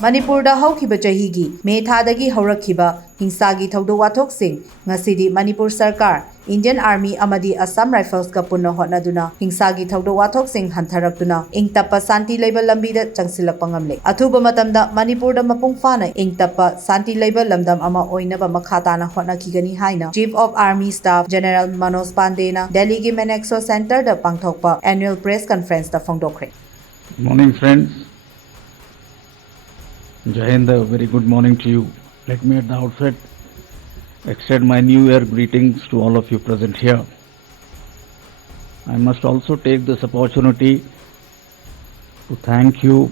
Manipur da haukiba chahigi May thadagi haurakhiba Hingsagi thawdok wathoksing ngasidi Manipur Sarkar Indian Army amadi Assam Rifles ka punna hotnaduna Hingsagi thawdok wathoksing hantharaktuna ingtappa santi laiba lambida changsilakpa ngamle athuba matamda Manipur da mapung fana ingtappa santi laiba lamdam ama oinaba makhatana hotnakigani haina Chief of Army Staff General Manoj Pande na Delhi gi Menexo Center da pangthokpa annual press conference da Fongdokhre. Morning friends. Jai Hind, very good morning to you. Let me at the outset extend my New Year greetings to all of you present here. I must also take this opportunity to thank you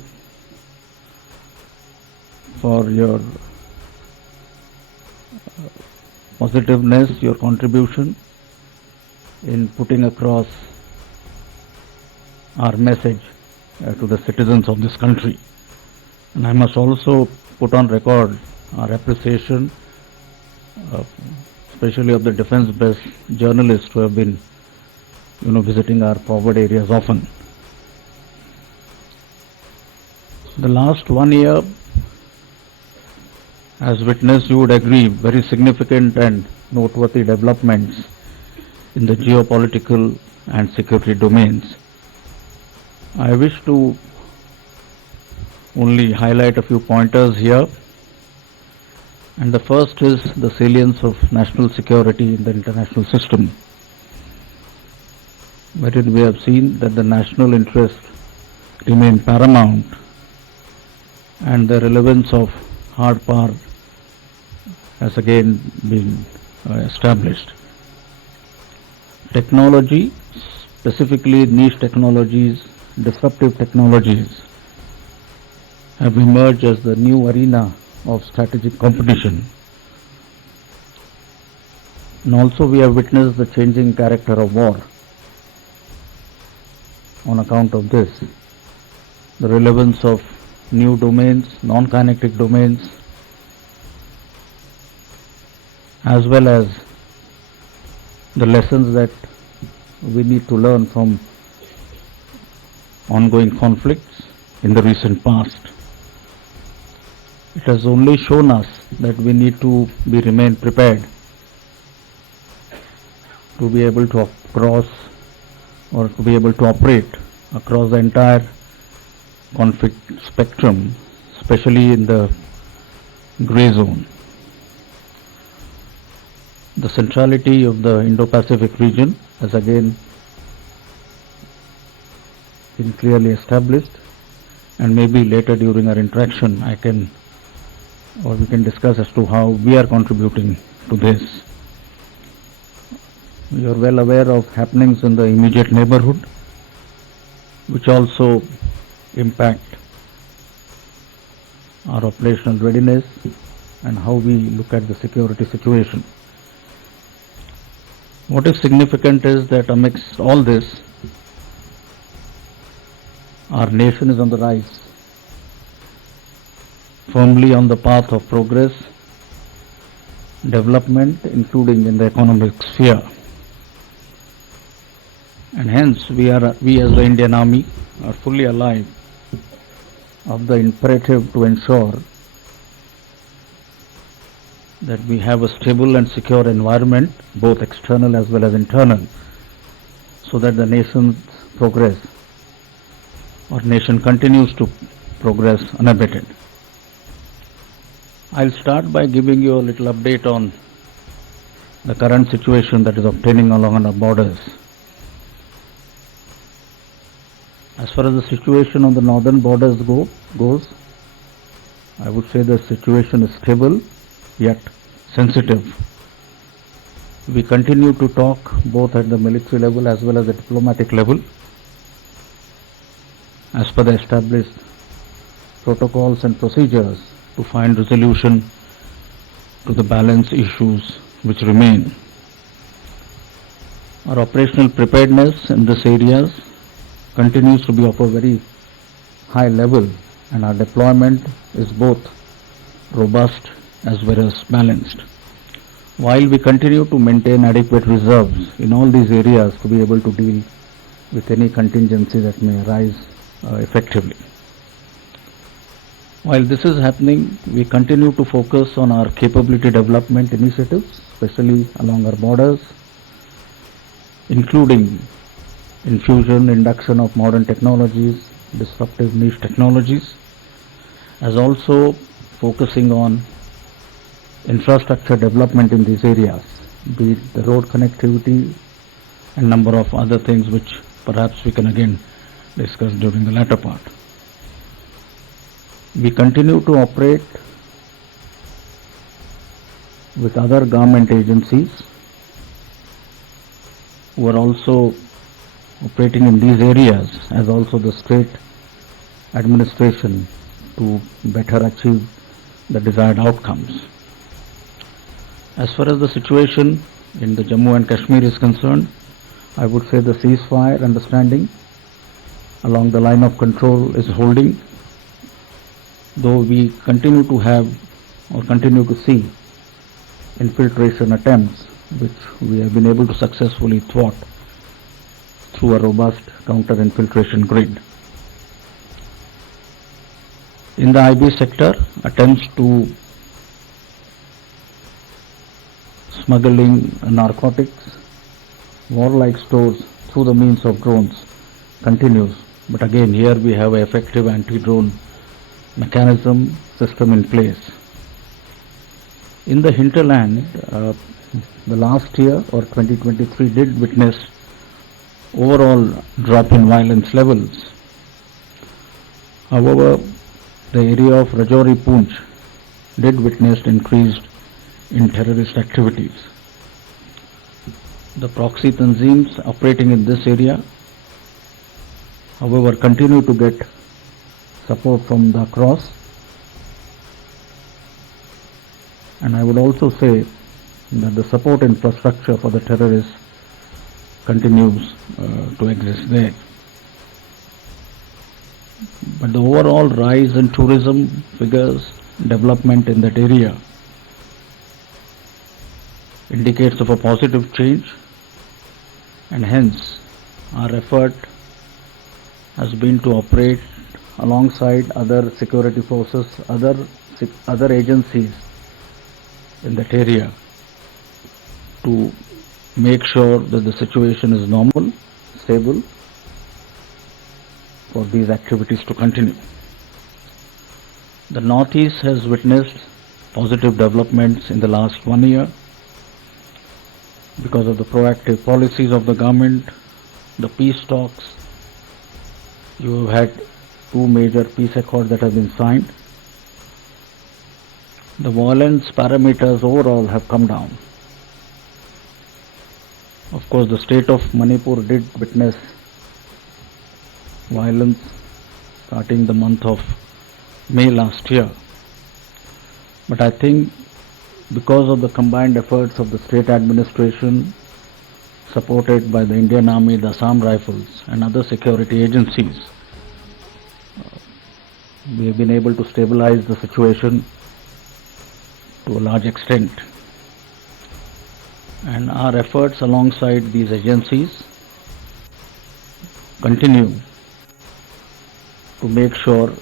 for your positiveness, your contribution in putting across our message to the citizens of this country. And I must also put on record our appreciation, especially of the defense-based journalists who have been, visiting our forward areas often. The last 1 year has witnessed, you would agree, very significant and noteworthy developments in the geopolitical and security domains. I wish to only highlight a few pointers here, and the first is the salience of national security in the international system, wherein we have seen that the national interest remain paramount and the relevance of hard power has again been established. Technology, specifically niche technologies, disruptive technologies, have emerged as the new arena of strategic competition. And also we have witnessed the changing character of war. On account of this, the relevance of new domains, non-kinetic domains, as well as the lessons that we need to learn from ongoing conflicts in the recent past. It has only shown us that we need to remain prepared to be able to cross or to be able to operate across the entire conflict spectrum, especially in the grey zone. The centrality of the Indo-Pacific region has again been clearly established, and maybe later during our interaction we can discuss as to how we are contributing to this. You are well aware of happenings in the immediate neighborhood, which also impact our operational readiness and how we look at the security situation. What is significant is that amidst all this, our nation is on the rise, firmly on the path of progress, development, including in the economic sphere. And hence we as the Indian Army are fully alive of the imperative to ensure that we have a stable and secure environment, both external as well as internal, so that the nation's progress or nation continues to progress unabated. I'll start by giving you a little update on the current situation that is obtaining along our borders. As far as the situation on the northern borders goes, I would say the situation is stable yet sensitive. We continue to talk both at the military level as well as the diplomatic level as per the established protocols and procedures to find resolution to the balance issues which remain. Our operational preparedness in this areas continues to be of a very high level, and our deployment is both robust as well as balanced. While we continue to maintain adequate reserves in all these areas to be able to deal with any contingency that may arise effectively. While this is happening, we continue to focus on our capability development initiatives, especially along our borders, including infusion, induction of modern technologies, disruptive niche technologies, as also focusing on infrastructure development in these areas, be it the road connectivity and number of other things which perhaps we can again discuss during the latter part. We continue to operate with other government agencies who are also operating in these areas, as also the state administration, to better achieve the desired outcomes. As far as the situation in the Jammu and Kashmir is concerned, I would say the ceasefire understanding along the line of control is holding, though we continue to have or continue to see infiltration attempts which we have been able to successfully thwart through a robust counter-infiltration grid. In the IB sector, attempts to smuggling narcotics, warlike stores through the means of drones continues. But again, here we have an effective anti-drone mechanism system in place. In the hinterland, the last year or 2023 did witness overall drop in violence levels. However, the area of Rajouri Poonch did witness increased in terrorist activities. The proxy tanzeems operating in this area, however, continue to get support from the across, and I would also say that the support infrastructure for the terrorists continues to exist there. But the overall rise in tourism figures, development in that area indicates of a positive change, and hence our effort has been to operate alongside other security forces, other agencies in that area to make sure that the situation is normal, stable, for these activities to continue. The Northeast has witnessed positive developments in the last 1 year because of the proactive policies of the government, the peace talks. You have had 2 major peace accords that have been signed. The violence parameters overall have come down. Of course, the state of Manipur did witness violence starting the month of May last year. But I think because of the combined efforts of the state administration, supported by the Indian Army, the Assam Rifles and other security agencies, we have been able to stabilize the situation to a large extent. And our efforts alongside these agencies continue to make sure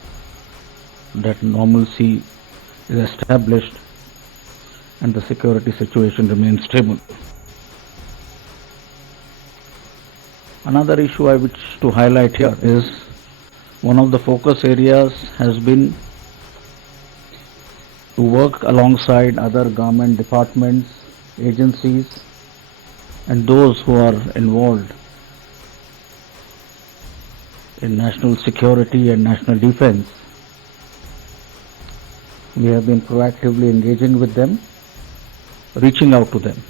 that normalcy is established and the security situation remains stable. Another issue I wish to highlight here is one of the focus areas has been to work alongside other government departments, agencies, and those who are involved in national security and national defense. We have been proactively engaging with them, reaching out to them,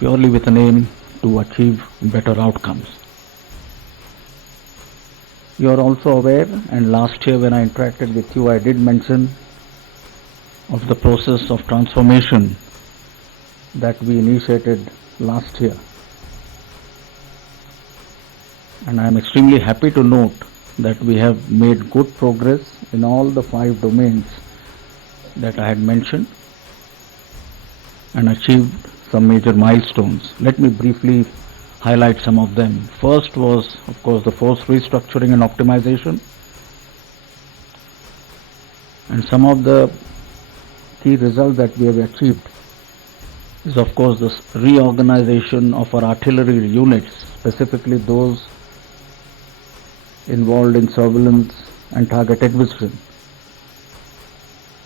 purely with an aim to achieve better outcomes. You are also aware, and last year when I interacted with you, I did mention of the process of transformation that we initiated last year. And I am extremely happy to note that we have made good progress in all the 5 domains that I had mentioned and achieved some major milestones. Let me briefly highlight some of them. First was, of course, the force restructuring and optimization. And some of the key results that we have achieved is, of course, the reorganization of our artillery units, specifically those involved in surveillance and target acquisition,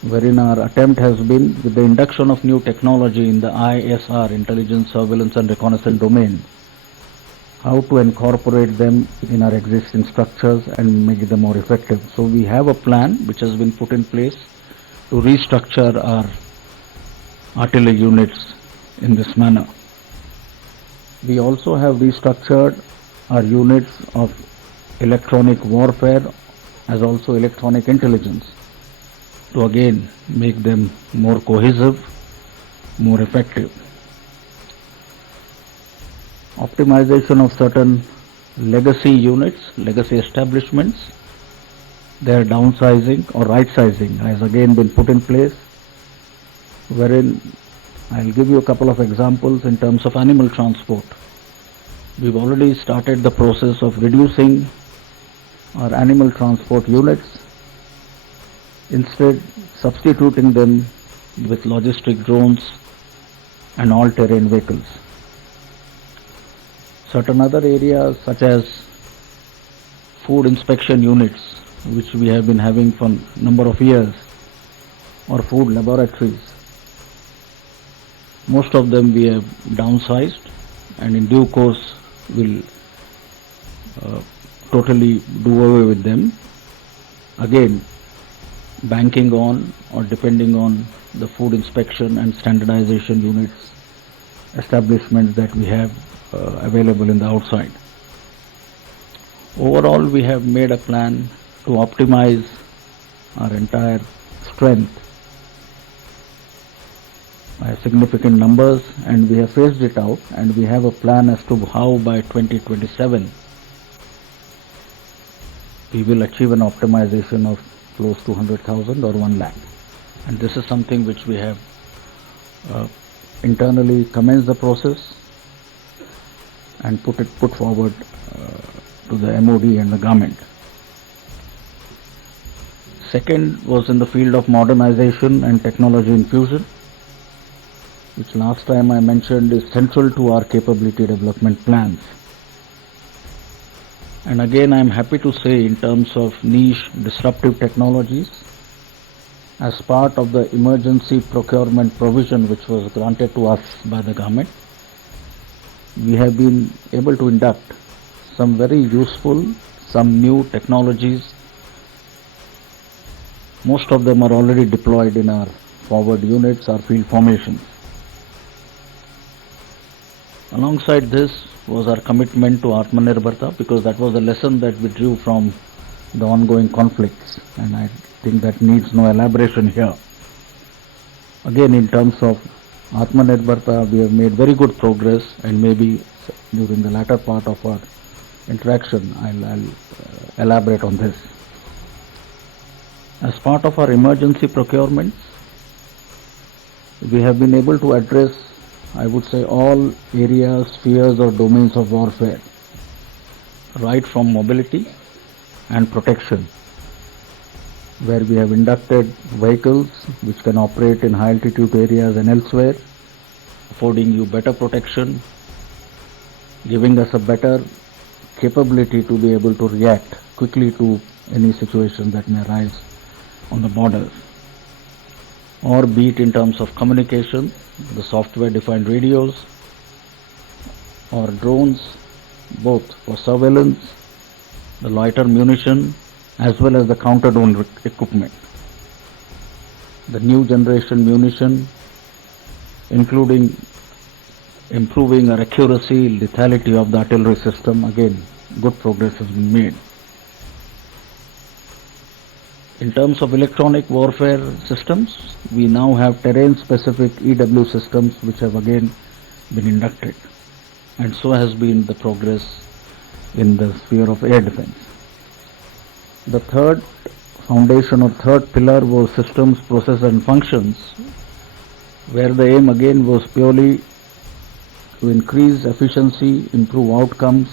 wherein our attempt has been, with the induction of new technology in the ISR, intelligence, surveillance and reconnaissance domain, how to incorporate them in our existing structures and make them more effective. So we have a plan which has been put in place to restructure our artillery units in this manner. We also have restructured our units of electronic warfare as also electronic intelligence to again make them more cohesive, more effective. Optimization of certain legacy units, legacy establishments, their downsizing or right sizing has again been put in place, wherein I'll give you a couple of examples in terms of animal transport. We've already started the process of reducing our animal transport units, instead substituting them with logistic drones and all-terrain vehicles. Certain other areas such as food inspection units, which we have been having for a number of years, or food laboratories, most of them we have downsized, and in due course will totally do away with them, again banking on or depending on the food inspection and standardization units establishments that we have available in the outside. Overall, we have made a plan to optimize our entire strength by significant numbers, and we have phased it out, and we have a plan as to how by 2027 we will achieve an optimization of close to 100,000 or 1 lakh. And this is something which we have internally commenced the process and put forward to the MOD and the government. Second was in the field of modernization and technology infusion, which last time I mentioned is central to our capability development plans. And again, I am happy to say, in terms of niche disruptive technologies, as part of the emergency procurement provision which was granted to us by the government, we have been able to induct some very useful, some new technologies. Most of them are already deployed in our forward units, our field formations. Alongside this was our commitment to Atmanirbharta, because that was a lesson that we drew from the ongoing conflicts, and I think that needs no elaboration here. Again, in terms of Atmanirbharta, we have made very good progress, and maybe during the latter part of our interaction I'll elaborate on this. As part of our emergency procurements, we have been able to address, I would say, all areas, spheres or domains of warfare, right from mobility and protection, where we have inducted vehicles which can operate in high altitude areas and elsewhere, affording you better protection, giving us a better capability to be able to react quickly to any situation that may arise on the borders, or be it in terms of communication, the software defined radios or drones, both for surveillance, the loiter munition as well as the counter drone equipment, the new generation munition, including improving our accuracy, lethality of the artillery system. Again, good progress has been made. In terms of electronic warfare systems, we now have terrain-specific EW systems which have again been inducted, and so has been the progress in the sphere of air defense. The third foundation or third pillar was systems, process and functions, where the aim again was purely to increase efficiency, improve outcomes,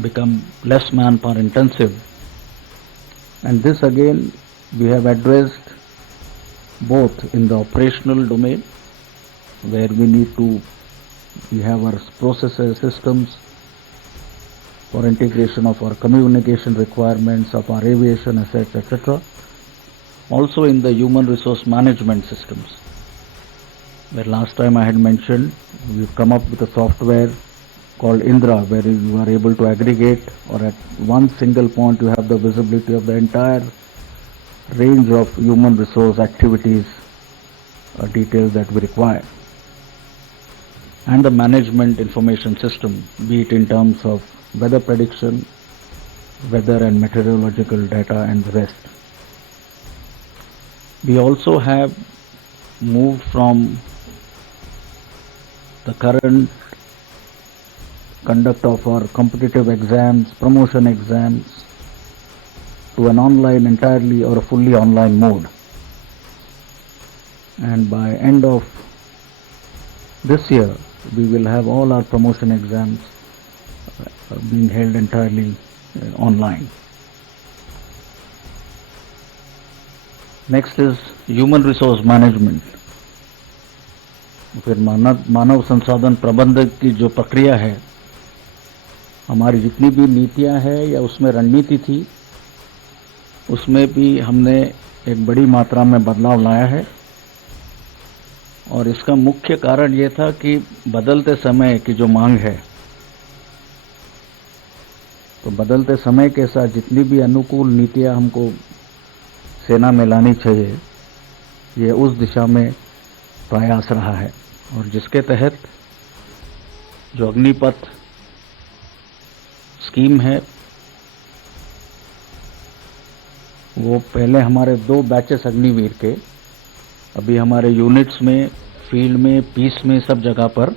become less manpower intensive, And this again we have addressed both in the operational domain, where we have our processes, systems for integration of our communication requirements of our aviation assets, etc. Also in the human resource management systems, where last time I had mentioned we've come up with a software called Indra, where you are able to aggregate, or at one single point you have the visibility of the entire range of human resource activities details that we require, and the management information system, be it in terms of weather prediction, weather and meteorological data, and the rest. We also have moved from the current conduct of our competitive exams, promotion exams, to an online entirely or a fully online mode. And by end of this year, we will have all our promotion exams being held entirely online. Next is human resource management. फिर मानव संसाधन प्रबंधन की जो प्रक्रिया है, हमारी जितनी भी नीतियां हैं या उसमें रणनीति थी, उसमें भी हमने एक बड़ी मात्रा में बदलाव लाया है। और इसका मुख्य कारण ये था कि बदलते समय की जो मांग है, तो बदलते समय के साथ जितनी भी अनुकूल नीतियां हमको सेना में लानी चाहिए, ये उस दिशा में प्रयास रहा है। और जिसके तहत जो अग्निपथ स्कीम है, वो पहले हमारे 2 बैचेस अग्निवीर के अभी हमारे यूनिट्स में, फील्ड में, पीस में, सब जगह पर